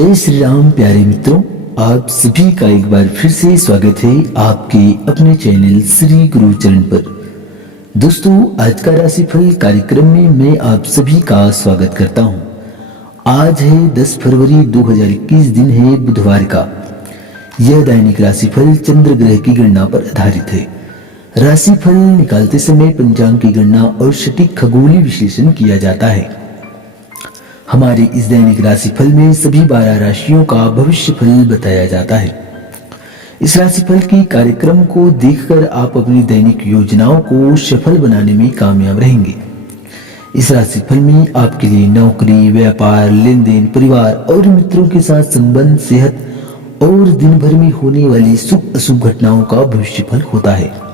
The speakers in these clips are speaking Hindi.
जय श्री राम प्यारे मित्रों, आप सभी का एक बार फिर से स्वागत है आपके अपने चैनल श्री गुरु चरण पर। दोस्तों, आज का राशिफल कार्यक्रम में मैं आप सभी का स्वागत करता हूं। आज है 10 फरवरी 2021, दिन है बुधवार का। यह दैनिक राशिफल चंद्र ग्रह की गणना पर आधारित है। राशिफल निकालते समय पंचांग की गणना और सटीक खगोलीय विश्लेषण किया जाता है। हमारे इस दैनिक राशिफल में सभी 12 राशियों का भविष्य फल बताया जाता है। इस राशिफल की कार्यक्रम को देखकर आप अपनी दैनिक योजनाओं को सफल बनाने में कामयाब रहेंगे। इस राशिफल में आपके लिए नौकरी, व्यापार, लेन देन, परिवार और मित्रों के साथ संबंध, सेहत और दिन भर में होने वाली शुभ अशुभ घटनाओं का भविष्य फल होता है।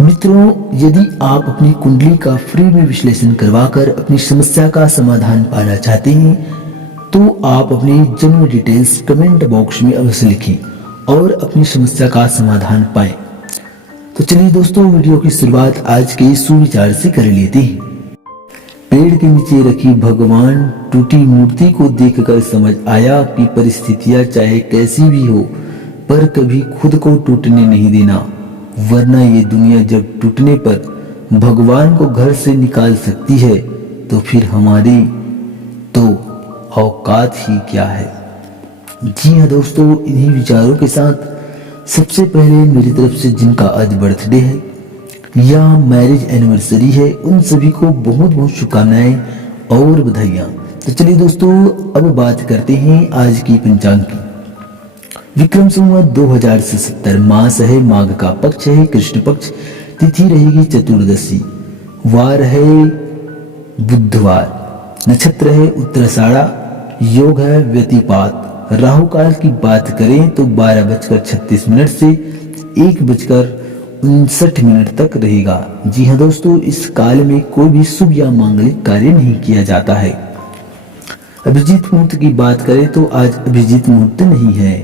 मित्रों, यदि आप अपनी कुंडली का फ्री में विश्लेषण करवाकर अपनी समस्या का समाधान पाना चाहते हैं तो आप अपनी जन्म डिटेल्स कमेंट बॉक्स में अवश्य लिखें और अपनी समस्या का समाधान पाएं। तो चलिए दोस्तों, वीडियो की शुरुआत आज के सुविचार से कर लेते हैं। पेड़ के नीचे रखी भगवान टूटी मूर्ति को देखकर समझ आया कि परिस्थितियां चाहे कैसी भी हो पर कभी खुद को टूटने नहीं देना, वरना ये दुनिया जब टूटने पर भगवान को घर से निकाल सकती है तो फिर हमारी तो औकात ही क्या है। जी हाँ दोस्तों, इन्हीं विचारों के साथ सबसे पहले मेरी तरफ से जिनका आज बर्थडे है या मैरिज एनिवर्सरी है, उन सभी को बहुत बहुत शुभकामनाएं और बधाइयाँ। तो चलिए दोस्तों, अब बात करते हैं आज की पंचांग की। विक्रम संवत 2070, मास है माघ का, पक्ष है कृष्ण पक्ष, तिथि रहेगी चतुर्दशी, वार है बुधवार, नक्षत्र है उत्तराषाढ़ा, योग है व्यतिपात। राहु काल की बात करें तो 12:36 से 1:59 तक रहेगा। जी हाँ दोस्तों, इस काल में कोई भी शुभ या मांगलिक कार्य नहीं किया जाता है। अभिजीत मुहूर्त की बात करें तो आज अभिजीत मुहूर्त नहीं है।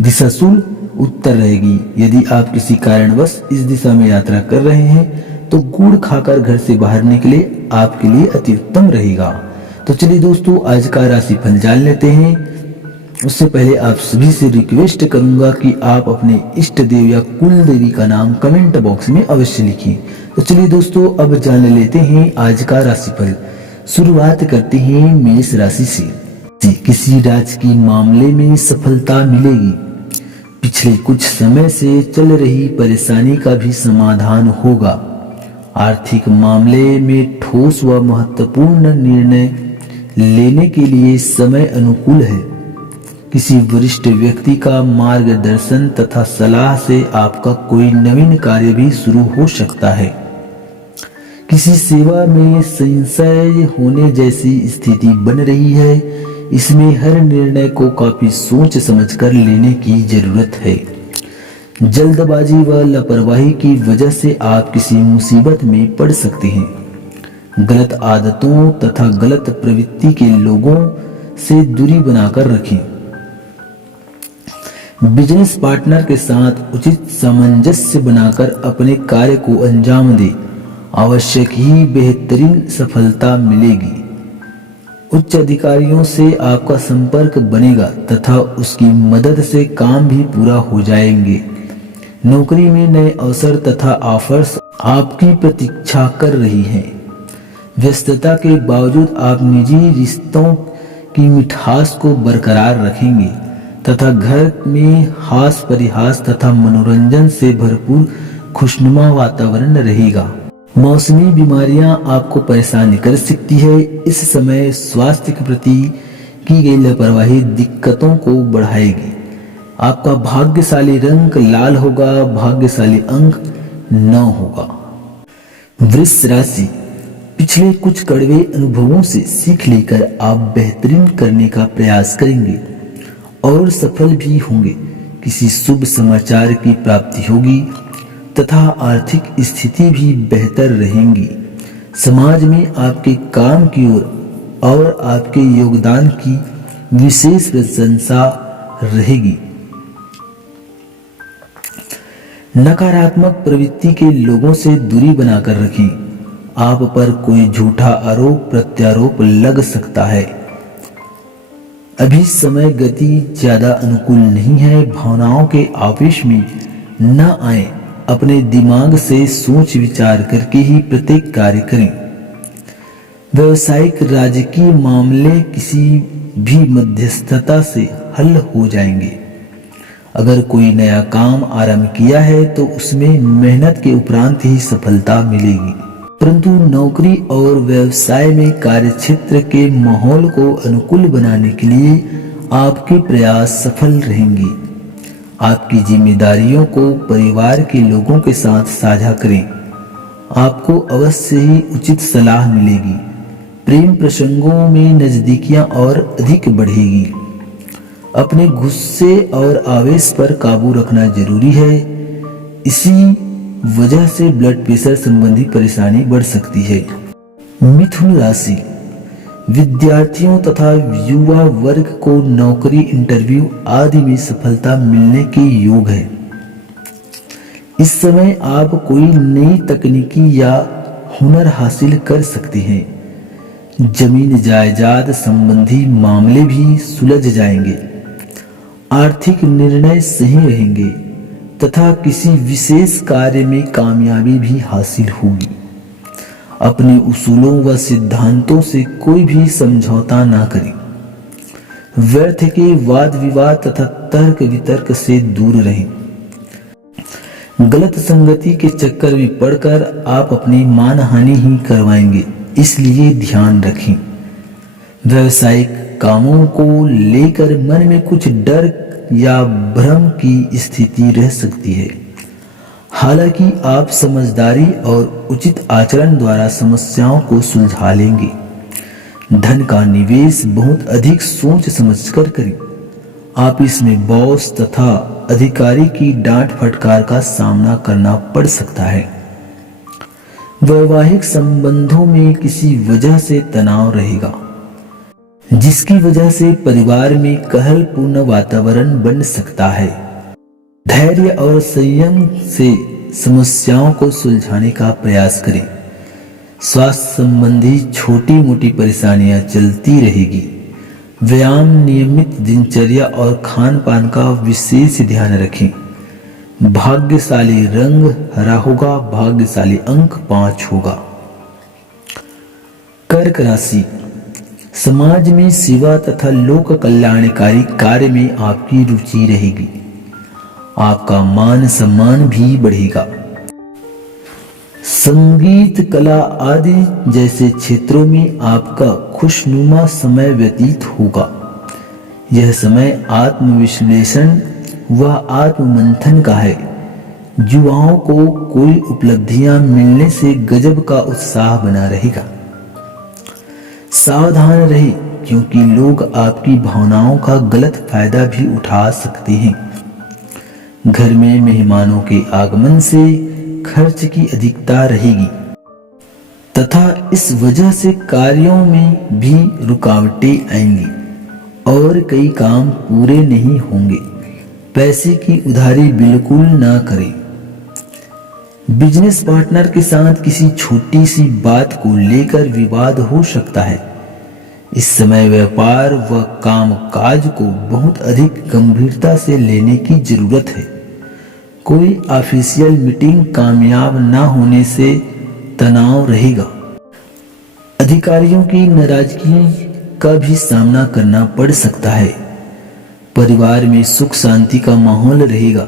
दिशा शूल उत्तर रहेगी। यदि आप किसी कारणवश इस दिशा में यात्रा कर रहे हैं तो गुड़ खाकर घर से बाहर निकले, आपके लिए अति उत्तम रहेगा। तो चलिए दोस्तों, आज का राशिफल जान लेते हैं। उससे पहले आप सभी से रिक्वेस्ट करूंगा कि आप अपने इष्ट देव या कुल देवी का नाम कमेंट बॉक्स में अवश्य लिखें। तो चलिए दोस्तों, अब जान लेते हैं आज का राशिफल। शुरुआत करते हैं मेष राशि से। किसी राजकीय मामले में सफलता मिलेगी। पिछले कुछ समय से चल रही परेशानी का भी समाधान होगा। आर्थिक मामले में ठोस व महत्वपूर्ण निर्णय लेने के लिए समय अनुकूल है। किसी वरिष्ठ व्यक्ति का मार्गदर्शन तथा सलाह से आपका कोई नवीन कार्य भी शुरू हो सकता है। किसी सेवा में संशय होने जैसी स्थिति बन रही है। इसमें हर निर्णय को काफी सोच समझकर लेने की जरूरत है। जल्दबाजी व लापरवाही की वजह से आप किसी मुसीबत में पड़ सकते हैं। गलत आदतों तथा गलत प्रवृत्ति के लोगों से दूरी बनाकर रखें। बिजनेस पार्टनर के साथ उचित सामंजस्य बनाकर अपने कार्य को अंजाम दें। आवश्यक ही बेहतरीन सफलता मिलेगी। उच्च अधिकारियों से आपका संपर्क बनेगा तथा उसकी मदद से काम भी पूरा हो जाएंगे। नौकरी में नए अवसर तथा ऑफर्स आपकी प्रतीक्षा कर रही हैं। व्यस्तता के बावजूद आप निजी रिश्तों की मिठास को बरकरार रखेंगे तथा घर में हास परिहास तथा मनोरंजन से भरपूर खुशनुमा वातावरण रहेगा। मौसमी बीमारियां आपको परेशान कर सकती है। इस समय स्वास्थ्य के प्रति की गई लापरवाही दिक्कतों को बढ़ाएगी। आपका भाग्यशाली रंग लाल होगा। भाग्यशाली अंक 9 होगा। वृष राशि, पिछले कुछ कड़वे अनुभवों से सीख लेकर आप बेहतरीन करने का प्रयास करेंगे और सफल भी होंगे। किसी शुभ समाचार की प्राप्ति होगी तथा आर्थिक स्थिति भी बेहतर रहेंगी। समाज में आपके काम की ओर और आपके योगदान की विशेष प्रशंसा रहेगी। नकारात्मक प्रवृत्ति के लोगों से दूरी बनाकर रखें। आप पर कोई झूठा आरोप प्रत्यारोप लग सकता है। अभी समय गति ज्यादा अनुकूल नहीं है। भावनाओं के आवेश में न आए। अपने दिमाग से सोच विचार करके ही प्रत्येक कार्य करें। व्यवसायिक राजकीय मामले किसी भी मध्यस्थता से हल हो जाएंगे। अगर कोई नया काम आरंभ किया है तो उसमें मेहनत के उपरांत ही सफलता मिलेगी। परंतु नौकरी और व्यवसाय में कार्यक्षेत्र के माहौल को अनुकूल बनाने के लिए आपके प्रयास सफल रहेंगे। आपकी जिम्मेदारियों को परिवार के लोगों के साथ साझा करें। आपको अवश्य ही उचित सलाह मिलेगी। प्रेम प्रसंगों में नजदीकियां और अधिक बढ़ेगी। अपने गुस्से और आवेश पर काबू रखना जरूरी है। इसी वजह से ब्लड प्रेशर संबंधी परेशानी बढ़ सकती है। मिथुन राशि, विद्यार्थियों तथा युवा वर्ग को नौकरी, इंटरव्यू आदि में सफलता मिलने के योग है। इस समय आप कोई नई तकनीकी या हुनर हासिल कर सकते हैं। जमीन जायदाद संबंधी मामले भी सुलझ जाएंगे। आर्थिक निर्णय सही रहेंगे तथा किसी विशेष कार्य में कामयाबी भी हासिल होगी। अपने उसूलों व सिद्धांतों से कोई भी समझौता ना करें। व्यर्थ के वाद विवाद तथा तर्क वितर्क से दूर रहें। गलत संगति के चक्कर में पड़कर आप अपनी मानहानि ही करवाएंगे, इसलिए ध्यान रखें। व्यावसायिक कामों को लेकर मन में कुछ डर या भ्रम की स्थिति रह सकती है। हालांकि आप समझदारी और उचित आचरण द्वारा समस्याओं को सुलझा लेंगे। धन का निवेश बहुत अधिक सोच समझकर करें। आप इसमें बॉस तथा अधिकारी की डांट फटकार का सामना करना पड़ सकता है। वैवाहिक संबंधों में किसी वजह से तनाव रहेगा, जिसकी वजह से परिवार में कहलपूर्ण वातावरण बन सकता है। धैर्य और संयम से समस्याओं को सुलझाने का प्रयास करें। स्वास्थ्य संबंधी छोटी मोटी परेशानियां चलती रहेगी। व्यायाम, नियमित दिनचर्या और खान पान का विशेष ध्यान रखें। भाग्यशाली रंग हरा होगा। भाग्यशाली अंक 5 होगा। कर्क राशि, समाज में सेवा तथा लोक कल्याणकारी कार्य में आपकी रुचि रहेगी। आपका मान सम्मान भी बढ़ेगा। संगीत, कला आदि जैसे क्षेत्रों में आपका खुशनुमा समय व्यतीत होगा। यह समय आत्मविश्लेषण व आत्ममंथन का है। युवाओं को कोई उपलब्धियां मिलने से गजब का उत्साह बना रहेगा। सावधान रहे, क्योंकि लोग आपकी भावनाओं का गलत फायदा भी उठा सकते हैं। घर में मेहमानों के आगमन से खर्च की अधिकता रहेगी तथा इस वजह से कार्यों में भी रुकावटें आएंगी और कई काम पूरे नहीं होंगे। पैसे की उधारी बिल्कुल ना करें। बिजनेस पार्टनर के साथ किसी छोटी सी बात को लेकर विवाद हो सकता है। इस समय व्यापार व काम काज को बहुत अधिक गंभीरता से लेने की जरूरत है। कोई ऑफिशियल मीटिंग कामयाब ना होने से तनाव रहेगा। अधिकारियों की नाराजगी का भी सामना करना पड़ सकता है। परिवार में सुख शांति का माहौल रहेगा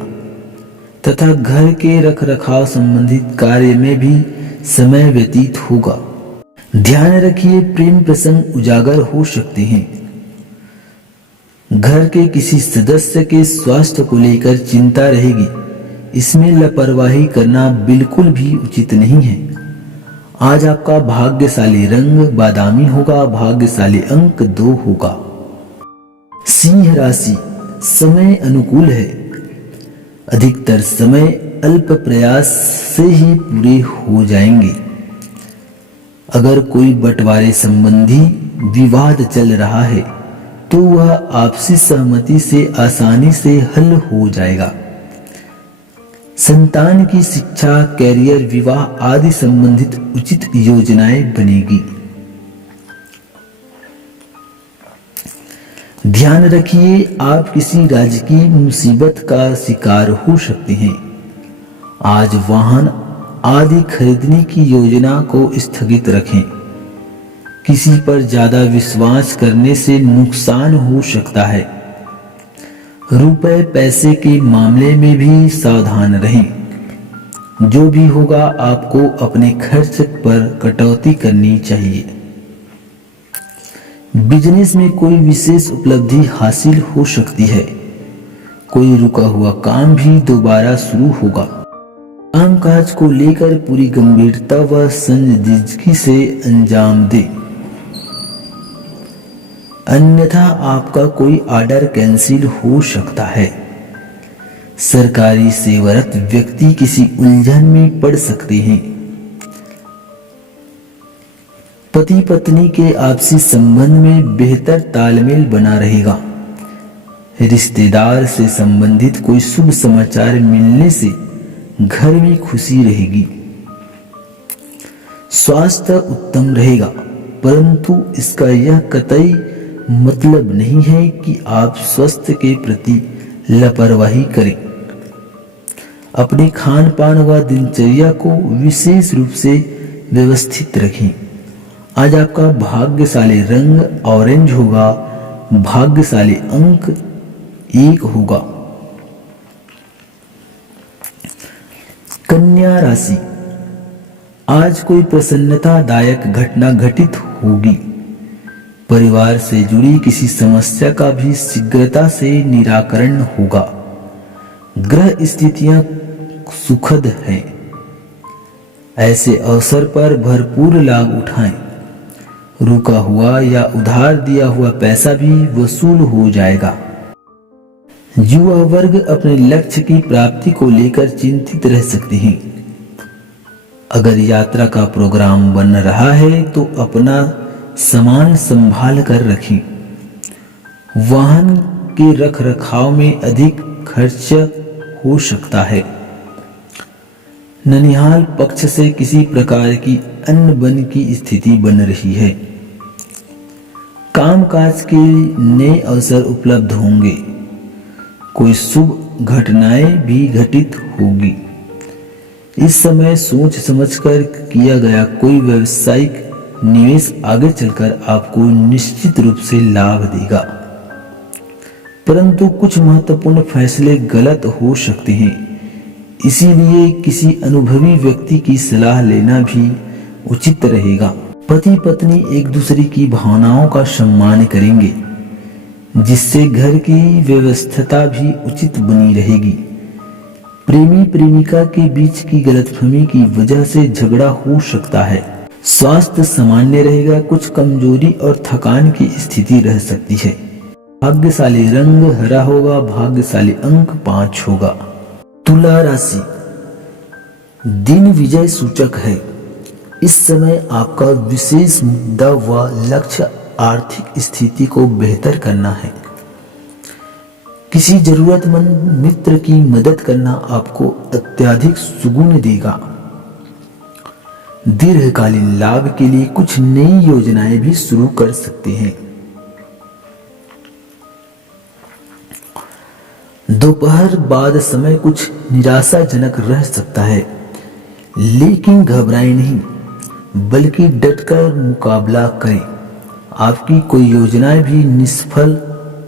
तथा घर के रखरखाव संबंधित कार्य में भी समय व्यतीत होगा। ध्यान रखिए, प्रेम प्रसंग उजागर हो सकते हैं। घर के किसी सदस्य के स्वास्थ्य को लेकर चिंता रहेगी। इसमें लापरवाही करना बिल्कुल भी उचित नहीं है। आज आपका भाग्यशाली रंग बादामी होगा। भाग्यशाली अंक 2 होगा। सिंह राशि, समय अनुकूल है। अधिकतर समय अल्प प्रयास से ही पूरे हो जाएंगे। अगर कोई बंटवारे संबंधी विवाद चल रहा है तो वह आपसी सहमति से आसानी से हल हो जाएगा। संतान की शिक्षा, कैरियर, विवाह आदि संबंधित उचित योजनाएं बनेगी। ध्यान रखिए, आप किसी राजकीय मुसीबत का शिकार हो सकते हैं। आज वाहन आदि खरीदने की योजना को स्थगित रखें। किसी पर ज्यादा विश्वास करने से नुकसान हो सकता है। रुपए पैसे के मामले में भी सावधान रहें। जो भी होगा आपको अपने खर्च पर कटौती करनी चाहिए। बिजनेस में कोई विशेष उपलब्धि हासिल हो सकती है। कोई रुका हुआ काम भी दोबारा शुरू होगा। कामकाज को लेकर पूरी गंभीरता व संजीदगी से अंजाम दें, अन्यथा आपका कोई ऑर्डर कैंसिल हो सकता है। सरकारी सेवारत व्यक्ति किसी उलझन में पड़ सकते हैं। पति पत्नी के आपसी संबंध में बेहतर तालमेल बना रहेगा। रिश्तेदार से संबंधित कोई शुभ समाचार मिलने से घर में खुशी रहेगी। स्वास्थ्य उत्तम रहेगा, परंतु इसका यह कतई मतलब नहीं है कि आप स्वास्थ्य के प्रति लापरवाही करें। अपने खान पान व दिनचर्या को विशेष रूप से व्यवस्थित रखें। आज आपका भाग्यशाली रंग ऑरेंज होगा। भाग्यशाली अंक 1 होगा। कन्या राशि, आज कोई प्रसन्नतादायक घटना घटित होगी। परिवार से जुड़ी किसी समस्या का भी शीघ्रता से निराकरण होगा। ग्रह स्थितियां सुखद हैं। ऐसे अवसर पर भरपूर लाभ उठाएं। रुका हुआ या उधार दिया हुआ पैसा भी वसूल हो जाएगा। युवा वर्ग अपने लक्ष्य की प्राप्ति को लेकर चिंतित रह सकते हैं। अगर यात्रा का प्रोग्राम बन रहा है तो अपना सामान संभाल कर रखें। वाहन के रखरखाव में अधिक खर्च हो सकता है। ननिहाल पक्ष से किसी प्रकार की अनबन की स्थिति बन रही है। कामकाज के नए अवसर उपलब्ध होंगे। कोई शुभ घटनाएं भी घटित होगी। इस समय सोच समझकर किया गया कोई व्यावसायिक निवेश आगे चलकर आपको निश्चित रूप से लाभ देगा, परंतु कुछ महत्वपूर्ण फैसले गलत हो सकते हैं। इसीलिए किसी अनुभवी व्यक्ति की सलाह लेना भी उचित रहेगा। पति पत्नी एक दूसरे की भावनाओं का सम्मान करेंगे, जिससे घर की व्यवस्था भी उचित बनी रहेगी। प्रेमी प्रेमिका के बीच की गलतफहमी की वजह से झगड़ा हो सकता है। स्वास्थ्य सामान्य रहेगा। कुछ कमजोरी और थकान की स्थिति रह सकती है। भाग्यशाली रंग हरा होगा। भाग्यशाली अंक 5 होगा। तुला राशि, दिन विजय सूचक है। इस समय आपका विशेष मुद्दा व लक्ष्य आर्थिक स्थिति को बेहतर करना है। किसी जरूरतमंद मित्र की मदद करना आपको अत्यधिक सुकून देगा। दीर्घकालीन लाभ के लिए कुछ नई योजनाएं भी शुरू कर सकते हैं। दोपहर बाद समय कुछ निराशाजनक रह सकता है, लेकिन घबराएं नहीं, बल्कि डटकर मुकाबला करें। आपकी कोई योजनाएं भी निष्फल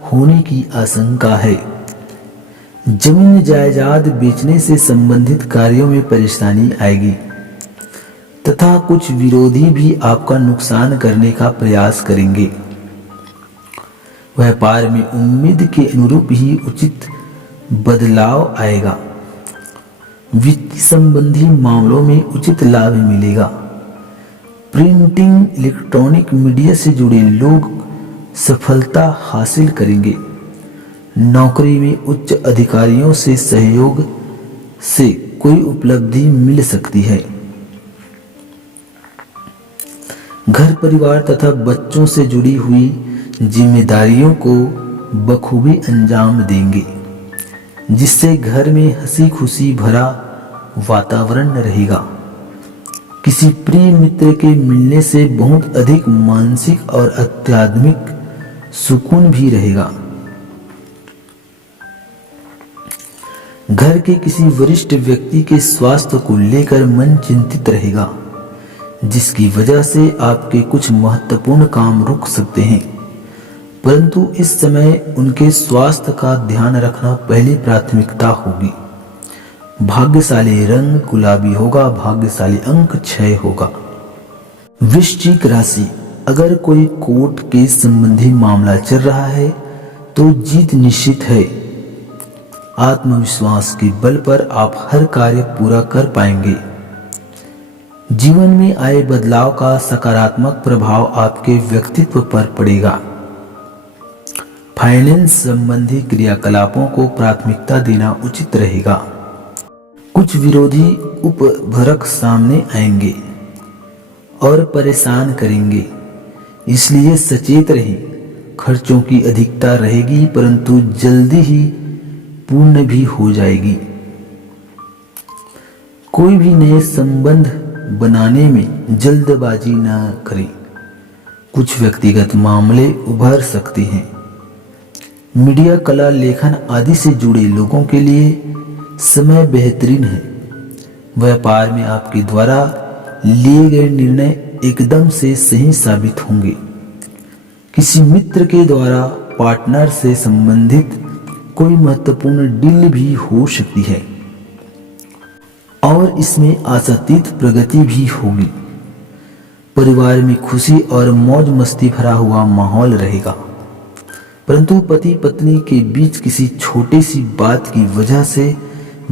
होने की आशंका है। जमीन जायदाद बेचने से संबंधित कार्यों में परेशानी आएगी तथा कुछ विरोधी भी आपका नुकसान करने का प्रयास करेंगे। व्यापार में उम्मीद के अनुरूप ही उचित बदलाव आएगा। वित्त संबंधी मामलों में उचित लाभ मिलेगा। प्रिंटिंग, इलेक्ट्रॉनिक मीडिया से जुड़े लोग सफलता हासिल करेंगे। नौकरी में उच्च अधिकारियों से सहयोग से कोई उपलब्धि मिल सकती है। घर परिवार तथा बच्चों से जुड़ी हुई जिम्मेदारियों को बखूबी अंजाम देंगे। जिससे घर में हंसी खुशी भरा वातावरण रहेगा। किसी प्रिय मित्र के मिलने से बहुत अधिक मानसिक और आध्यात्मिक सुकून भी रहेगा। घर के किसी वरिष्ठ व्यक्ति के स्वास्थ्य को लेकर मन चिंतित रहेगा, जिसकी वजह से आपके कुछ महत्वपूर्ण काम रुक सकते हैं, परंतु इस समय उनके स्वास्थ्य का ध्यान रखना पहली प्राथमिकता होगी। भाग्यशाली रंग गुलाबी होगा। भाग्यशाली अंक 6 होगा। वृश्चिक राशि, अगर कोई कोर्ट केस संबंधी मामला चल रहा है तो जीत निश्चित है। आत्मविश्वास के बल पर आप हर कार्य पूरा कर पाएंगे। जीवन में आए बदलाव का सकारात्मक प्रभाव आपके व्यक्तित्व पर पड़ेगा। फाइनेंस संबंधी क्रियाकलापों को प्राथमिकता देना उचित रहेगा। कुछ विरोधी उपभरक सामने आएंगे और परेशान करेंगे, इसलिए सचेत रहें। खर्चों की अधिकता रहेगी, परंतु जल्दी ही पूर्ण भी हो जाएगी। कोई भी नए संबंध बनाने में जल्दबाजी न करें। कुछ व्यक्तिगत मामले उभर सकते हैं। मीडिया, कला, लेखन आदि से जुड़े लोगों के लिए समय बेहतरीन है। व्यापार में आपके द्वारा लिए गए निर्णय एकदम से सही साबित होंगे। किसी मित्र के द्वारा पार्टनर से संबंधित कोई महत्वपूर्ण डील भी हो सकती है और इसमें आशातीत प्रगति भी होगी। परिवार में खुशी और मौज मस्ती भरा हुआ माहौल रहेगा, परंतु पति पत्नी के बीच किसी छोटी सी बात की वजह से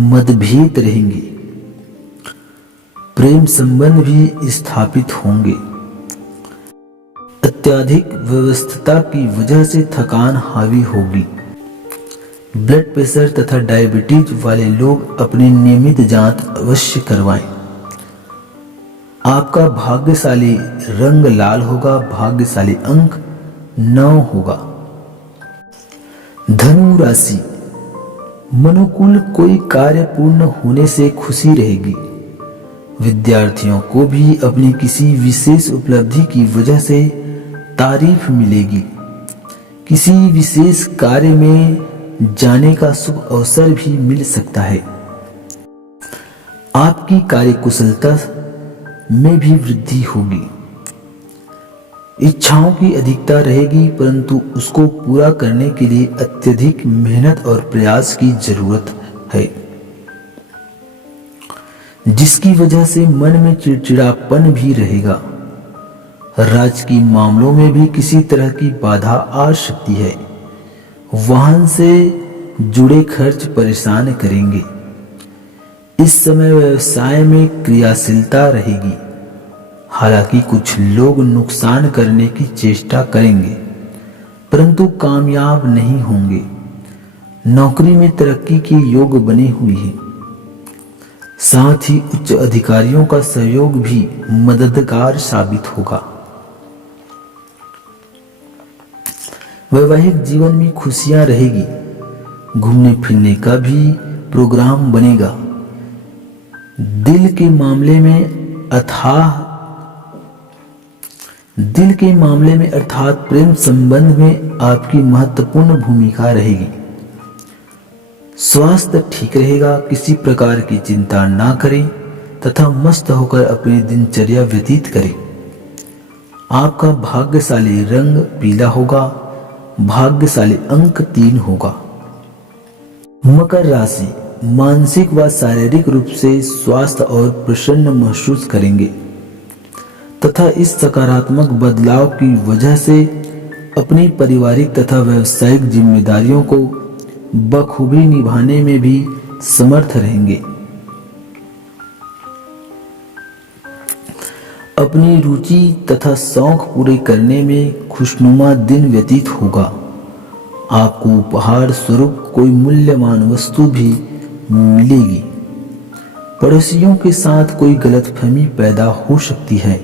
मतभेद रहेंगे। प्रेम संबंध भी स्थापित होंगे। अत्यधिक व्यस्तता की वजह से थकान हावी होगी। ब्लड प्रेशर तथा डायबिटीज वाले लोग अपनी नियमित जांच अवश्य करवाएं। आपका भाग्यशाली रंग लाल होगा। भाग्यशाली अंक 9 होगा। धनु राशि, मनोकुल कोई कार्य पूर्ण होने से खुशी रहेगी। विद्यार्थियों को भी अपनी किसी विशेष उपलब्धि की वजह से तारीफ मिलेगी। किसी विशेष कार्य में जाने का शुभ अवसर भी मिल सकता है। आपकी कार्यकुशलता में भी वृद्धि होगी। इच्छाओं की अधिकता रहेगी, परंतु उसको पूरा करने के लिए अत्यधिक मेहनत और प्रयास की जरूरत है, जिसकी वजह से मन में चिड़चिड़ापन भी रहेगा। राजकीय मामलों में भी किसी तरह की बाधा आ सकती है। वाहन से जुड़े खर्च परेशान करेंगे। इस समय व्यवसाय में क्रियाशीलता रहेगी। हालांकि कुछ लोग नुकसान करने की चेष्टा करेंगे, परंतु कामयाब नहीं होंगे। नौकरी में तरक्की के योग बने हुए हैं। साथ ही उच्च अधिकारियों का सहयोग भी मददगार साबित होगा। वैवाहिक जीवन में खुशियां रहेगी। घूमने फिरने का भी प्रोग्राम बनेगा। दिल के मामले में अर्थात प्रेम संबंध में आपकी महत्वपूर्ण भूमिका रहेगी। स्वास्थ्य ठीक रहेगा। किसी प्रकार की चिंता ना करें तथा मस्त होकर अपनी दिनचर्या व्यतीत करें। आपका भाग्यशाली रंग पीला होगा। भाग्यशाली अंक 3 होगा। मकर राशि, मानसिक व शारीरिक रूप से स्वस्थ और प्रसन्न महसूस करेंगे तथा इस सकारात्मक बदलाव की वजह से अपनी पारिवारिक तथा व्यावसायिक जिम्मेदारियों को बखूबी निभाने में भी समर्थ रहेंगे। अपनी रुचि तथा शौक पूरे करने में खुशनुमा दिन व्यतीत होगा। आपको उपहार स्वरूप कोई मूल्यवान वस्तु भी मिलेगी। पड़ोसियों के साथ कोई गलतफहमी पैदा हो सकती है।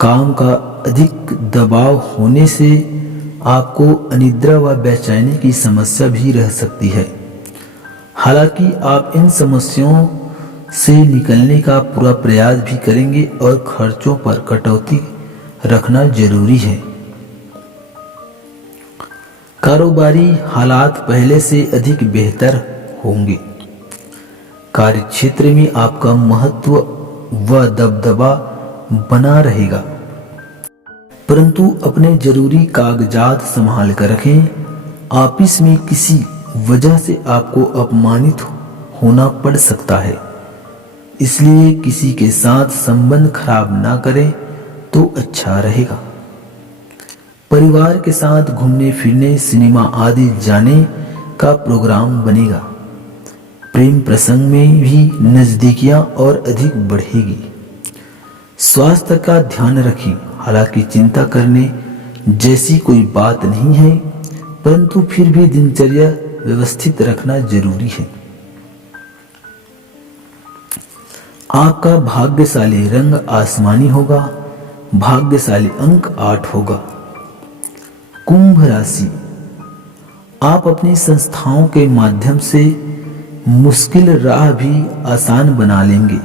काम का अधिक दबाव होने से आपको अनिद्रा व बेचैनी की समस्या भी रह सकती है। हालांकि आप इन समस्याओं से निकलने का पूरा प्रयास भी करेंगे और खर्चों पर कटौती रखना जरूरी है। कारोबारी हालात पहले से अधिक बेहतर होंगे। कार्यक्षेत्र में आपका महत्व व दबदबा बना रहेगा, परंतु अपने जरूरी कागजात संभाल कर रखें। ऑफिस में किसी वजह से आपको अपमानित होना पड़ सकता है, इसलिए किसी के साथ संबंध खराब ना करें तो अच्छा रहेगा। परिवार के साथ घूमने फिरने, सिनेमा आदि जाने का प्रोग्राम बनेगा। प्रेम प्रसंग में भी नजदीकियां और अधिक बढ़ेगी। स्वास्थ्य का ध्यान रखें। हालांकि चिंता करने जैसी कोई बात नहीं है, परंतु फिर भी दिनचर्या व्यवस्थित रखना जरूरी है। आपका भाग्यशाली रंग आसमानी होगा। भाग्यशाली अंक 8 होगा। कुंभ राशि, आप अपनी संस्थाओं के माध्यम से मुश्किल राह भी आसान बना लेंगे।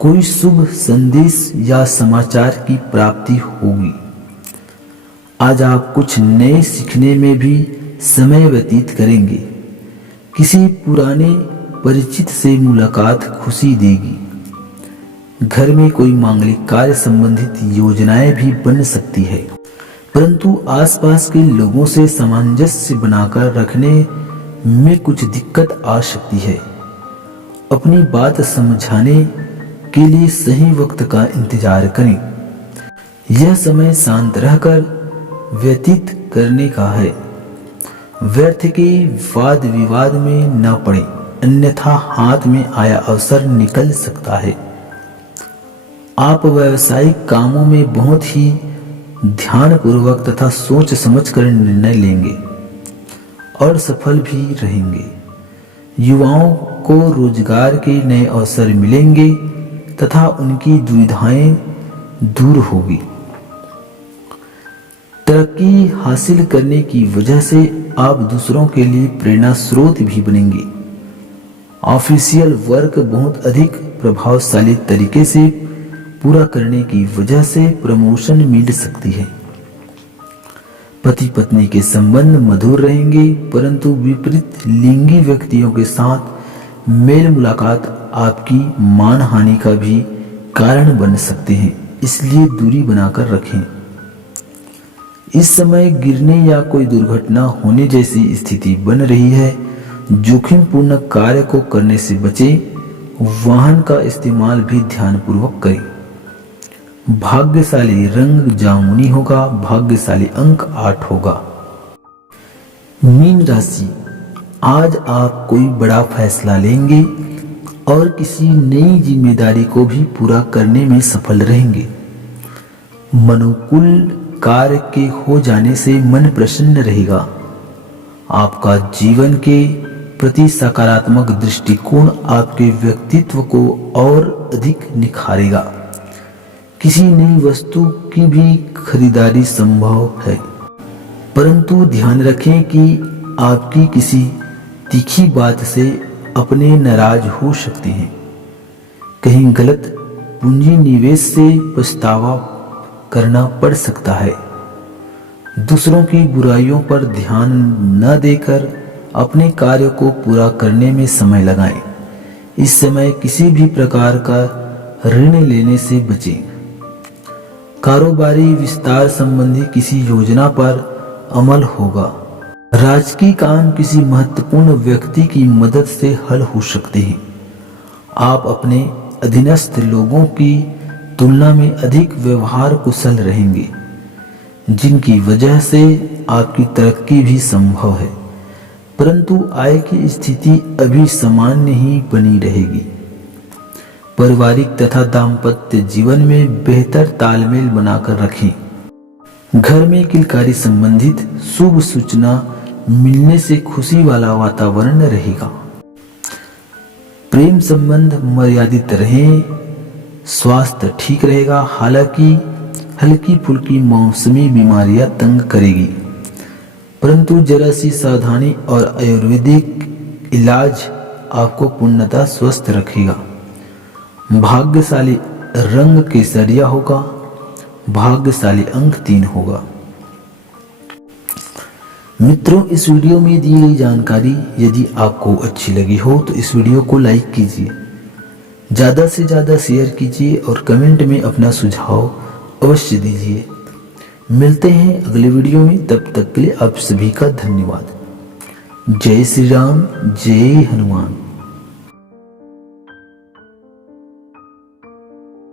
कोई शुभ संदेश या समाचार की प्राप्ति होगी। आज आप कुछ नए सीखने में भी समय व्यतीत करेंगे। किसी पुराने परिचित से मुलाकात खुशी देगी। घर में कोई मांगलिक कार्य संबंधित योजनाएं भी बन सकती है, परंतु आसपास के लोगों से सामंजस्य बनाकर रखने में कुछ दिक्कत आ सकती है। अपनी बात समझाने के लिए सही वक्त का इंतजार करें। यह समय शांत रहकर व्यतीत करने का है। व्यर्थ के वाद विवाद में न पड़े, अन्यथा हाथ में आया अवसर निकल सकता है। आप व्यावसायिक कामों में बहुत ही ध्यानपूर्वक तथा सोच समझकर निर्णय लेंगे और सफल भी रहेंगे। युवाओं को रोजगार के नए अवसर मिलेंगे तथा उनकी दुविधाएं दूर होगी। तरक्की हासिल करने की वजह से आप दूसरों के लिए प्रेरणा स्रोत भी बनेंगे। ऑफिशियल वर्क बहुत अधिक प्रभावशाली तरीके से पूरा करने की वजह से प्रमोशन मिल सकती है। पति पत्नी के संबंध मधुर रहेंगे, परंतु विपरीत लिंगी व्यक्तियों के साथ मेल मुलाकात आपकी मान हानि का भी कारण बन सकते हैं, इसलिए दूरी बनाकर रखें। इस समय गिरने या कोई दुर्घटना होने जैसी स्थिति बन रही है। जोखिमपूर्ण कार्य को करने से बचें। वाहन का इस्तेमाल भी ध्यानपूर्वक करें। भाग्यशाली रंग जामुनी होगा। भाग्यशाली अंक 8 होगा। मीन राशि, आज आप कोई बड़ा फैसला लेंगे और किसी नई जिम्मेदारी को भी पूरा करने में सफल रहेंगे। मनोकुल कार्य के हो जाने से मन प्रसन्न रहेगा। आपका जीवन के प्रति सकारात्मक दृष्टिकोण आपके व्यक्तित्व को और अधिक निखारेगा। किसी नई वस्तु की भी खरीदारी संभव है, परंतु ध्यान रखें कि आपकी किसी तीखी बात से अपने नाराज हो सकते हैं। कहीं गलत पूंजी निवेश से पछतावा करना पड़ सकता है। दूसरों की बुराइयों पर ध्यान न देकर अपने कार्य को पूरा करने में समय लगाएं। इस समय किसी भी प्रकार का ऋण लेने से बचें। कारोबारी विस्तार संबंधी किसी योजना पर अमल होगा। राजकीय काम किसी महत्वपूर्ण व्यक्ति की मदद से हल हो सकते हैं। आप अपने अधीनस्थ लोगों की तुलना में अधिक व्यवहार कुशल रहेंगे, जिनकी वजह से आपकी तरक्की भी संभव है, परंतु आय की स्थिति अभी सामान्य ही बनी रहेगी। पारिवारिक तथा दाम्पत्य जीवन में बेहतर तालमेल बनाकर रखें। घर में किलकारी संबंधित शुभ सूचना मिलने से खुशी वाला वातावरण रहेगा। प्रेम संबंध मर्यादित रहें। स्वास्थ्य ठीक रहेगा, हालांकि हल्की फुल्की मौसमी बीमारियां तंग करेगी, परंतु जरा सी सावधानी और आयुर्वेदिक इलाज आपको पूर्णतः स्वस्थ रखेगा। भाग्यशाली रंग केसरिया होगा। भाग्यशाली अंक 3 होगा। मित्रों, इस वीडियो में दी गई जानकारी यदि आपको अच्छी लगी हो तो इस वीडियो को लाइक कीजिए, ज़्यादा से ज़्यादा शेयर कीजिए और कमेंट में अपना सुझाव अवश्य दीजिए। मिलते हैं अगले वीडियो में, तब तक के लिए आप सभी का धन्यवाद। जय श्री राम, जय हनुमान।